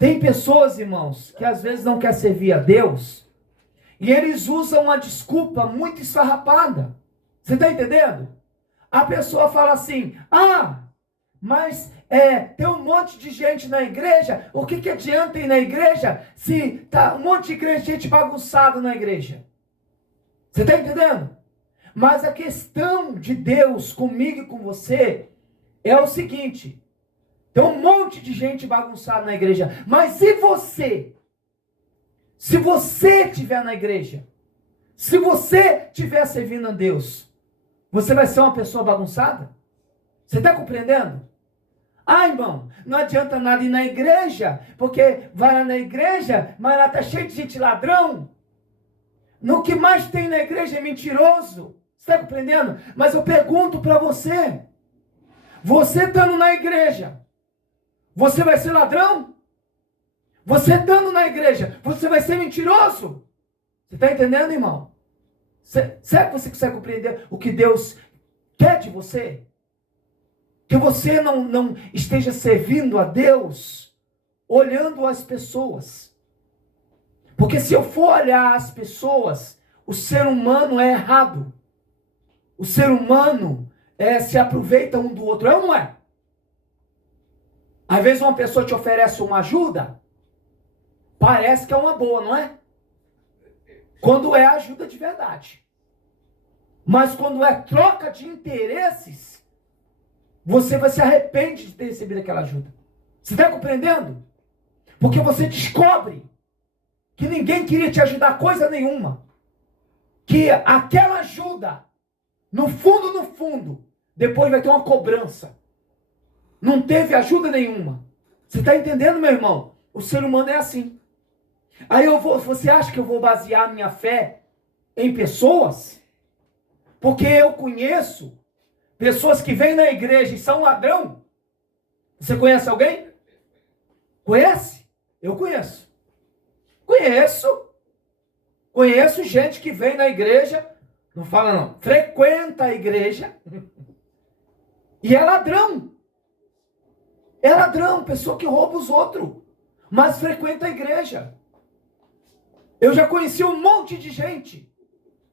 Tem pessoas, irmãos, que às vezes não querem servir a Deus, e eles usam uma desculpa muito esfarrapada. Você está entendendo? A pessoa fala assim, mas tem um monte de gente na igreja, o que adianta ir na igreja se tá um monte de igreja, gente bagunçada na igreja? Você está entendendo? Mas a questão de Deus comigo e com você é o seguinte, tem um monte de gente bagunçada na igreja, mas se você estiver na igreja, se você estiver servindo a Deus, você vai ser uma pessoa bagunçada? Você está compreendendo? Irmão, não adianta nada ir na igreja, porque vai lá na igreja, mas lá está cheio de gente ladrão. No que mais tem na igreja é mentiroso. Você está compreendendo? Mas eu pergunto para você, você estando na igreja, você vai ser ladrão? Você estando na igreja, você vai ser mentiroso? Você está entendendo, irmão? Será que você consegue compreender o que Deus quer de você? Que você não esteja servindo a Deus olhando as pessoas. Porque se eu for olhar as pessoas, o ser humano é errado. O ser humano se aproveita um do outro, é ou não é? Às vezes uma pessoa te oferece uma ajuda, parece que é uma boa, não é? Quando é ajuda de verdade. Mas quando é troca de interesses, você vai se arrepende de ter recebido aquela ajuda. Você está compreendendo? Porque você descobre que ninguém queria te ajudar coisa nenhuma. Que aquela ajuda, no fundo, depois vai ter uma cobrança. Não teve ajuda nenhuma. Você está entendendo, meu irmão? O ser humano é assim. Aí você acha que eu vou basear minha fé em pessoas? Porque eu conheço pessoas que vêm na igreja e são ladrão. Você conhece alguém? Conhece? Eu conheço. Conheço gente que vem na igreja, não fala não, frequenta a igreja e é ladrão. É ladrão, pessoa que rouba os outros, mas frequenta a igreja. Eu já conheci um monte de gente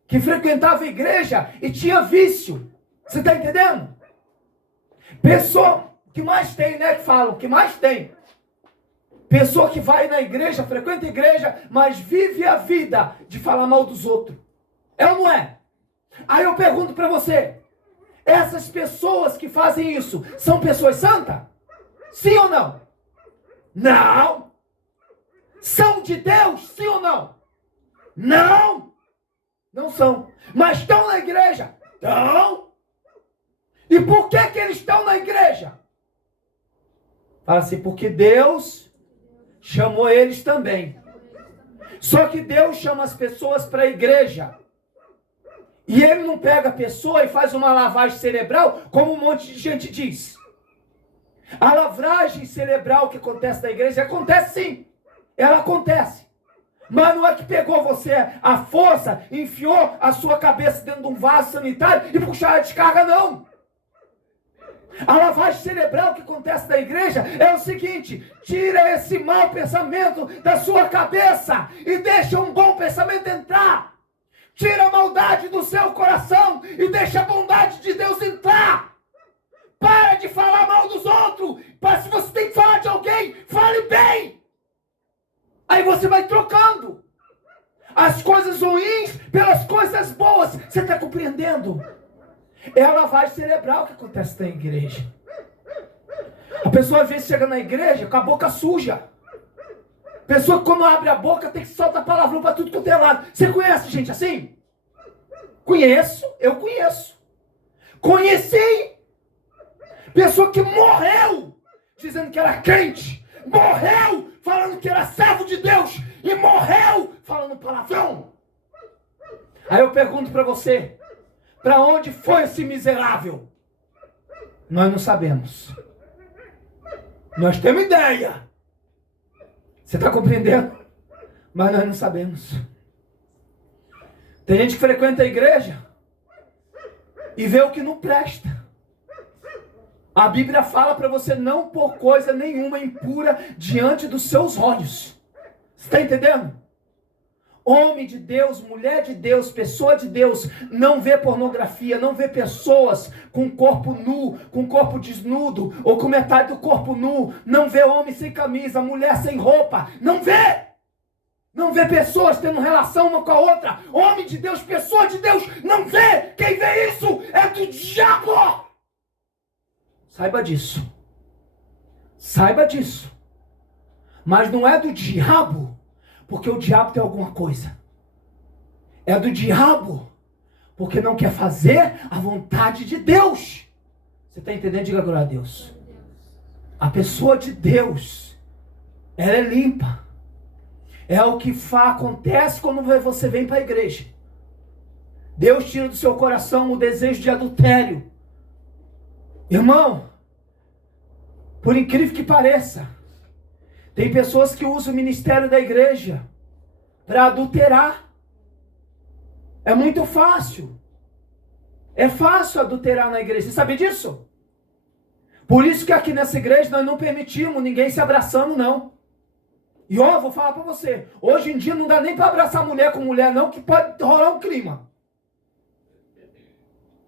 que frequentava a igreja e tinha vício. Você está entendendo? Pessoa que mais tem, né? Que falam, que mais tem. Pessoa que vai na igreja, frequenta a igreja, mas vive a vida de falar mal dos outros. É ou não é? Aí eu pergunto para você, essas pessoas que fazem isso, são pessoas santas? Sim ou não? Não. São de Deus? Sim ou não? Não. Não são. Mas estão na igreja? Estão. E por que eles estão na igreja? Fala assim, porque Deus chamou eles também. Só que Deus chama as pessoas para a igreja. E Ele não pega a pessoa e faz uma lavagem cerebral, como um monte de gente diz. A lavagem cerebral que acontece na igreja, acontece sim. Ela acontece. Mas não é que pegou você à força, enfiou a sua cabeça dentro de um vaso sanitário e puxou a descarga, não. A lavagem cerebral que acontece na igreja é o seguinte: tira esse mau pensamento da sua cabeça e deixa um bom pensamento entrar. Tira a maldade do seu coração e deixa a bondade de Deus entrar. Para de falar mal dos outros. Mas se você tem que falar de alguém, fale bem. Aí você vai trocando as coisas ruins pelas coisas boas. Você está compreendendo? É a lavagem cerebral que acontece na igreja. A pessoa às vezes chega na igreja com a boca suja. A pessoa que quando abre a boca tem que soltar palavrão para tudo quanto é lado. Você conhece gente assim? Conheço, eu conheço. Conheci pessoa que morreu dizendo que era crente. Morreu falando que era servo de Deus. E morreu falando palavrão. Aí eu pergunto para você, para onde foi esse miserável? Nós não sabemos. Nós temos ideia. Você está compreendendo? Mas nós não sabemos. Tem gente que frequenta a igreja e vê o que não presta. A Bíblia fala para você não pôr coisa nenhuma impura diante dos seus olhos. Você está entendendo? Homem de Deus, mulher de Deus, pessoa de Deus, não vê pornografia, não vê pessoas com corpo nu, com corpo desnudo, ou com metade do corpo nu, não vê homem sem camisa, mulher sem roupa, não vê! Não vê pessoas tendo relação uma com a outra, homem de Deus, pessoa de Deus, não vê! Quem vê isso é do diabo! Saiba disso. Saiba disso. Mas não é do diabo, porque o diabo tem alguma coisa. É do diabo, porque não quer fazer a vontade de Deus. Você está entendendo? Diga glória a Deus. A pessoa de Deus, ela é limpa. É o que acontece quando você vem para a igreja. Deus tira do seu coração o desejo de adultério. Irmão, por incrível que pareça, tem pessoas que usam o ministério da igreja para adulterar. É muito fácil. É fácil adulterar na igreja. Você sabe disso? Por isso que aqui nessa igreja nós não permitimos ninguém se abraçando, não. E ó, vou falar para você. Hoje em dia não dá nem para abraçar mulher com mulher, não, que pode rolar um clima.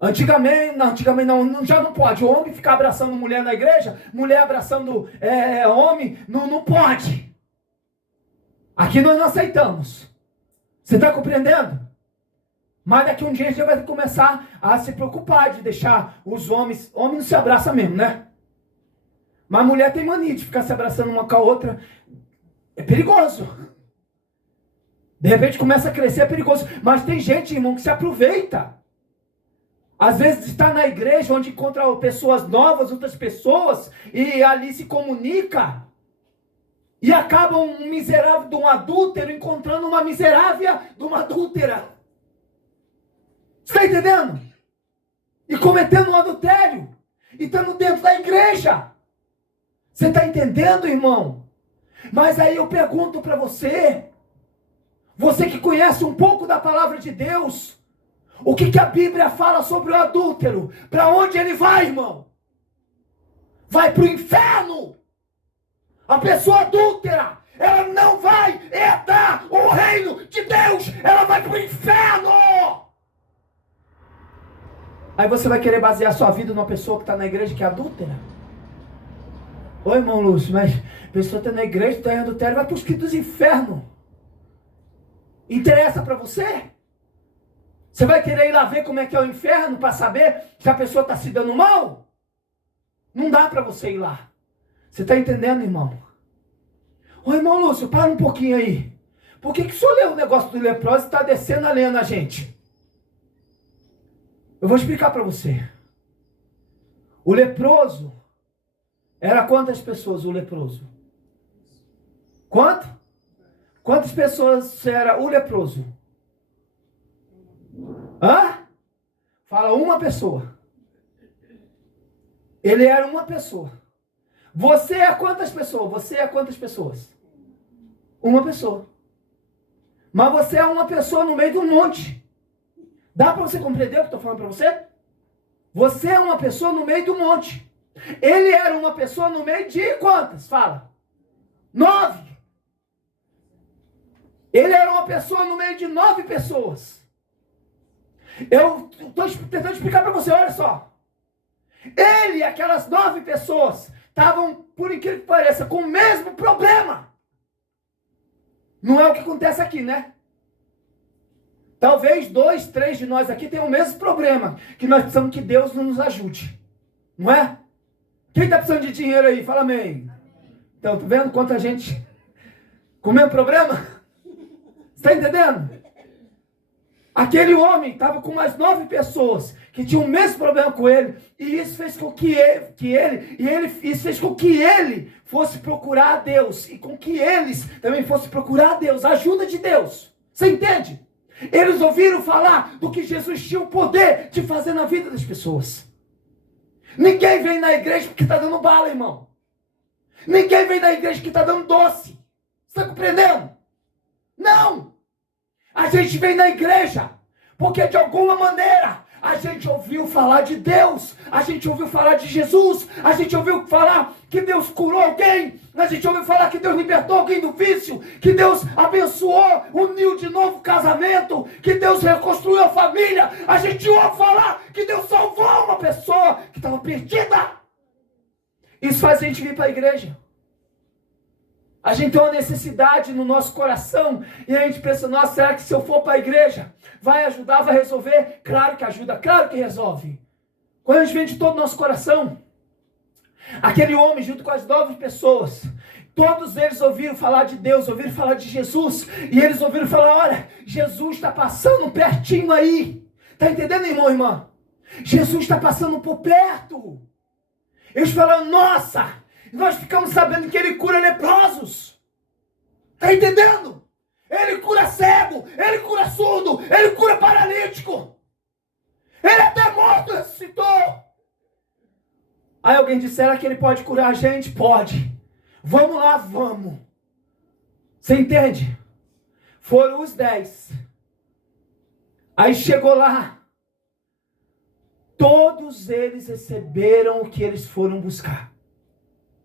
Antigamente não, já não pode. O homem ficar abraçando mulher na igreja, mulher abraçando homem, não pode. Aqui nós não aceitamos. Você está compreendendo? Mas daqui um dia a gente vai começar a se preocupar de deixar os homens... Homem não se abraça mesmo, né? Mas mulher tem mania de ficar se abraçando uma com a outra. É perigoso. De repente começa a crescer, é perigoso. Mas tem gente, irmão, que se aproveita. Às vezes está na igreja onde encontra pessoas novas, outras pessoas, e ali se comunica. E acaba um miserável de um adúltero encontrando uma miserável de uma adúltera. Está entendendo? E cometendo um adultério. E estando dentro da igreja. Você está entendendo, irmão? Mas aí eu pergunto para você. Você que conhece um pouco da palavra de Deus. O que a Bíblia fala sobre o adúltero? Para onde ele vai, irmão? Vai para o inferno. A pessoa adúltera, ela não vai herdar o reino de Deus. Ela vai para o inferno. Aí você vai querer basear sua vida numa pessoa que está na igreja que é adúltera? Ô irmão Lúcio, mas a pessoa está na igreja, está em adultério, vai para os quintos infernos. Interessa para você? Você vai querer ir lá ver como é que é o inferno para saber se a pessoa está se dando mal? Não dá para você ir lá. Você está entendendo, irmão? Ô irmão Lúcio, para um pouquinho aí. Por que o senhor leu o negócio do leproso e está descendo a lenha na gente? Eu vou explicar para você. O leproso era quantas pessoas o leproso? Quanto? Quantas pessoas era o leproso? Hã? Fala uma pessoa. Ele era uma pessoa. Você é quantas pessoas? Você é quantas pessoas? Uma pessoa. Mas você é uma pessoa no meio de um monte. Dá para você compreender o que eu estou falando para você? Você é uma pessoa no meio de um monte. Ele era uma pessoa no meio de quantas? Fala. 9. Ele era uma pessoa no meio de 9 pessoas. Eu estou tentando explicar para você, olha só. Ele e aquelas 9 pessoas estavam, por incrível que pareça, com o mesmo problema. Não é o que acontece aqui, né? Talvez 2, 3 de nós aqui tenham o mesmo problema, que nós precisamos que Deus nos ajude. Não é? Quem está precisando de dinheiro aí? Fala amém. Então, tá vendo quanta gente com o mesmo problema? Está entendendo? Aquele homem estava com mais 9 pessoas que tinham o mesmo problema com ele, e isso fez com isso fez com que ele fosse procurar a Deus, e com que eles também fossem procurar a Deus, a ajuda de Deus. Você entende? Eles ouviram falar do que Jesus tinha o poder de fazer na vida das pessoas. Ninguém vem na igreja porque está dando bala, irmão. Ninguém vem na igreja que está dando doce. Você está compreendendo? Não! A gente vem na igreja porque de alguma maneira A gente ouviu falar de Deus, a gente ouviu falar de Jesus, a gente ouviu falar que Deus curou alguém, a gente ouviu falar que Deus libertou alguém do vício, que Deus abençoou, uniu de novo o casamento, que Deus reconstruiu a família. A gente ouve falar que Deus salvou uma pessoa que estava perdida. Isso faz a gente vir para a igreja. A gente tem uma necessidade no nosso coração e a gente pensa, nossa, será que se eu for para a igreja vai ajudar, vai resolver? Claro que ajuda, claro que resolve. Quando a gente vem de todo o nosso coração, aquele homem junto com as 9 pessoas, todos eles ouviram falar de Deus, ouviram falar de Jesus, e eles ouviram falar, olha, Jesus está passando pertinho aí. Está entendendo, irmão, irmã? Jesus está passando por perto. Eles falaram, nossa, nós ficamos sabendo que ele cura leprosos. Está entendendo? Ele cura cego, ele cura surdo, ele cura paralítico. Ele até morto ressuscitou. Aí alguém disse, será que ele pode curar a gente? Pode. Vamos lá, vamos. Você entende? Foram os 10. Aí chegou lá. Todos eles receberam o que eles foram buscar.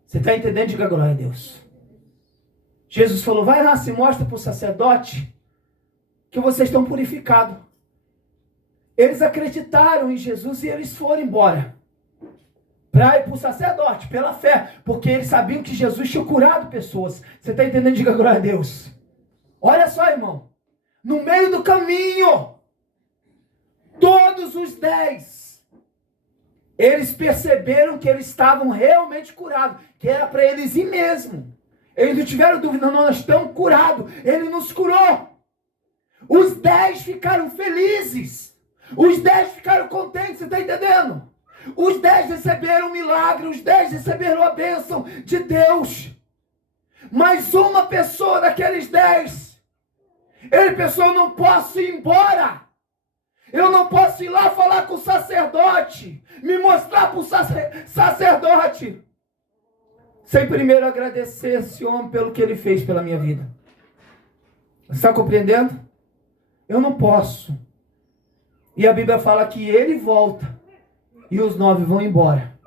Você está entendendo? Diga glória a Deus. Jesus falou, vai lá, se mostra para o sacerdote que vocês estão purificados. Eles acreditaram em Jesus e eles foram embora. Para ir para o sacerdote, pela fé. Porque eles sabiam que Jesus tinha curado pessoas. Você está entendendo? Diga glória a Deus. Olha só, irmão. No meio do caminho, todos os 10, eles perceberam que eles estavam realmente curados. Que era para eles ir mesmo. Eles não tiveram dúvida, não, nós estamos curados. Ele nos curou. Os 10 ficaram felizes. Os 10 ficaram contentes, você está entendendo? Os 10 receberam um milagre, os 10 receberam a bênção de Deus. Mas uma pessoa daqueles 10, ele pensou, eu não posso ir embora. Eu não posso ir lá falar com o sacerdote, me mostrar para o sacerdote, sem primeiro agradecer esse homem pelo que ele fez pela minha vida. Você está compreendendo? Eu não posso. E a Bíblia fala que ele volta e os 9 vão embora.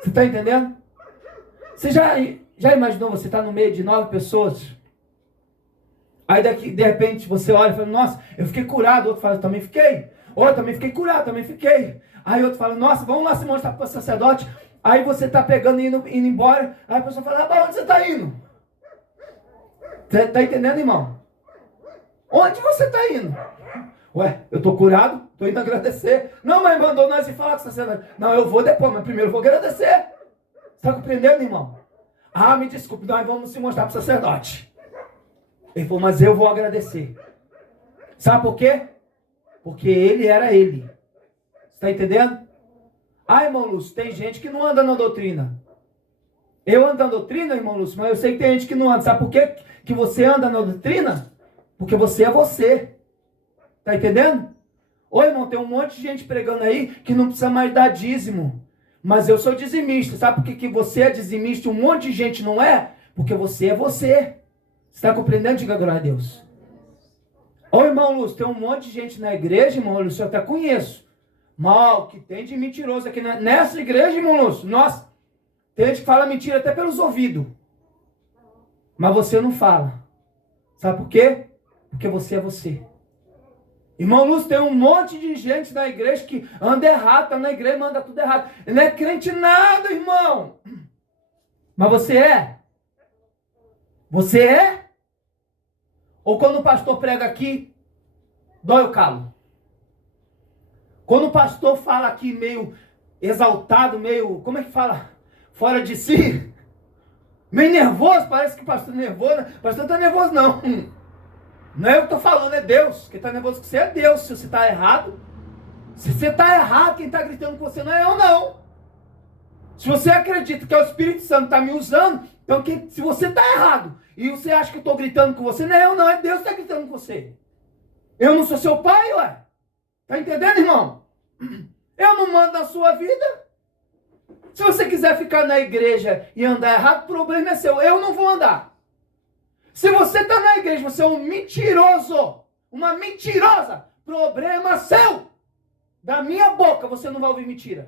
Você está entendendo? Você já imaginou você estar no meio de 9 pessoas? Aí daqui, de repente você olha e fala, nossa, eu fiquei curado. O outro fala, eu também fiquei. Outro, também fiquei curado, também fiquei. Aí outro fala, nossa, vamos lá se mostrar para o sacerdote. Aí você está pegando e indo embora. Aí a pessoa fala, para onde você está indo? Você está entendendo, irmão? Onde você está indo? Ué, eu estou curado, estou indo agradecer. Não, mas mandou nós ir falar com o sacerdote. Não, eu vou depois, mas primeiro eu vou agradecer. Você está compreendendo, irmão? Ah, me desculpe, nós vamos se mostrar para o sacerdote. Ele falou, mas eu vou agradecer. Sabe por quê? Porque ele era ele. Você está entendendo? Ah, irmão Lúcio, tem gente que não anda na doutrina. Eu ando na doutrina, irmão Lúcio, mas eu sei que tem gente que não anda. Sabe por quê que você anda na doutrina? Porque você é você. Está entendendo? Ô, irmão, tem um monte de gente pregando aí que não precisa mais dar dízimo. Mas eu sou dizimista. Sabe por que você é dizimista e um monte de gente não é? Porque você é você. Você está compreendendo? Diga glória a Deus. Ô, irmão Lúcio, tem um monte de gente na igreja, irmão Lúcio, eu até conheço. Mal, que tem de mentiroso aqui nessa igreja, irmão Lúcio. Nossa, tem gente que fala mentira até pelos ouvidos. Mas você não fala. Sabe por quê? Porque você é você. Irmão Lúcio, tem um monte de gente na igreja que anda errado, tá na igreja e manda tudo errado. Ele não é crente nada, irmão. Mas você é? Você é? Ou quando o pastor prega aqui, dói o calo? Quando o pastor fala aqui meio exaltado, meio, como é que fala? Fora de si? Meio nervoso, parece que o pastor é nervoso. O pastor não está nervoso, não. Não é eu que estou falando, é Deus. Quem está nervoso com você é Deus. Se você está errado, se você está errado, quem está gritando com você não é eu, não. Se você acredita que é o Espírito Santo que está me usando, então se você está errado e você acha que eu estou gritando com você, não é eu, não. É Deus que está gritando com você. Eu não sou seu pai, ué. Está entendendo, irmão? Eu não mando na sua vida. Se você quiser ficar na igreja e andar errado, o problema é seu. Eu não vou andar. Se você está na igreja, você é um mentiroso, uma mentirosa, problema seu. Da minha boca você não vai ouvir mentira.